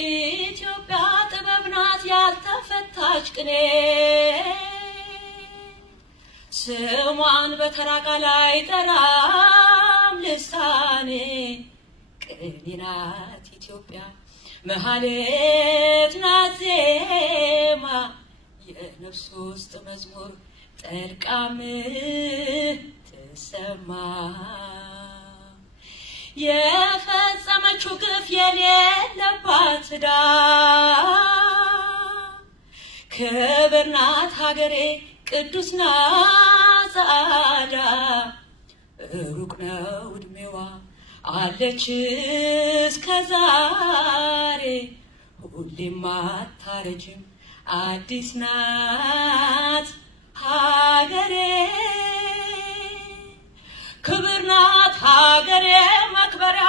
ኢትዮጵያ ጥበብ ናት ያልተፈታች ቅኔ ስሟን በተራቃ ላይ ጠራም ልሳኔ ቅኔ ናት ኢትዮጵያ መሐሌት ናት ዜማ የነፍስ ውስጥ መዝሙር ጠልቃም ትሰማ የፈጸመችው ግፍ የሌለባት ዕዳ ክብር ናት ሀገሬ ቅዱስ ናት ጻዳ ሩቅ ነው ዕድሜዋ አለች እስከ ዛሬ ሁሌም አታረጅም አዲስ ናት ሀገሬ ክብር ናት ሀገሬ መክበሪያ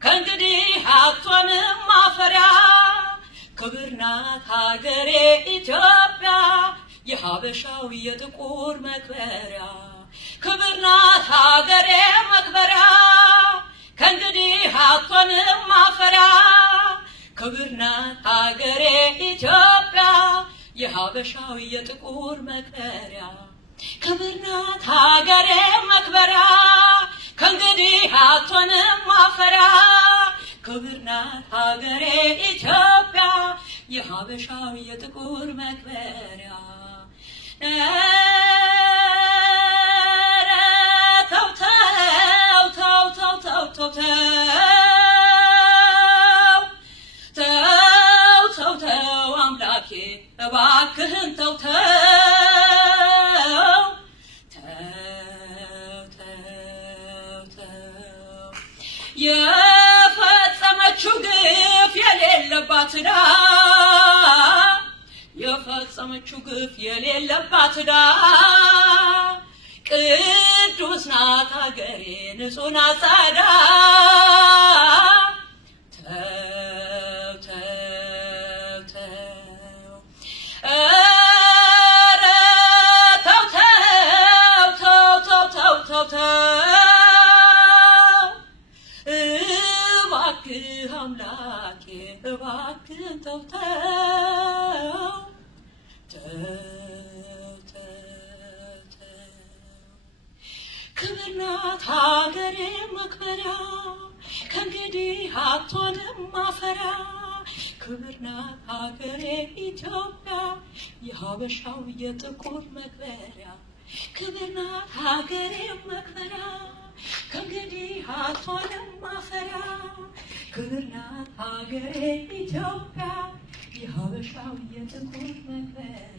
ከእንግዲህ አትሆንም ማፈሪያ ክብር ናት ሀገሬ ኢትዮጵያ የሀበሻው የጥቁር መክበሪያ ክብር ናት ሀገሬ መክበሪያ ከእንግዲህ አትሆንም ማፈሪያ ክብር ናት ሀገሬ ኢትዮጵያ የሀበሻው የጥቁር መክበሪያ ክብር ናት ሀገሬ መክበሪያ ከእንግዲህ አትሆንም ማፈሪያ ክብር ናት ሀገሬ ኢትዮጵያ የሀበሻው የጥቁር መክበሪያ ተው ተው ተው ተው ተው ተው ተው ተው ተው አምላኬ እባክህን ተው ተው የፈጸመችው ግፍ የሌለባት ዕዳ የፈጸመችው ግፍ የሌለባት ዕዳ ቅዱስ ናት ሀገሬ ንጹህ ናት ጻዳ ተው ተው ተው ኧረ ተው ተው ተው ተው ተው ተው እባክህ አምላኬ እባክህን ተው ተው ተው ተው ክብር ናት ሀገሬ መክበሪያ ከእንግዲህ አትሆንም ማፈሪያ ክብር ናት ሀገሬ ኢትዮጵያ የሀበሻው የጥቁር መክበሪያ ክብር ናት ሀገሬ መክበሪያ ከእንግዲህ አትሆንም ማፈሪያ ክብር ናት ሀገሬ ኢትዮጵያ የሀበሻው የጥቁር መክበሪያ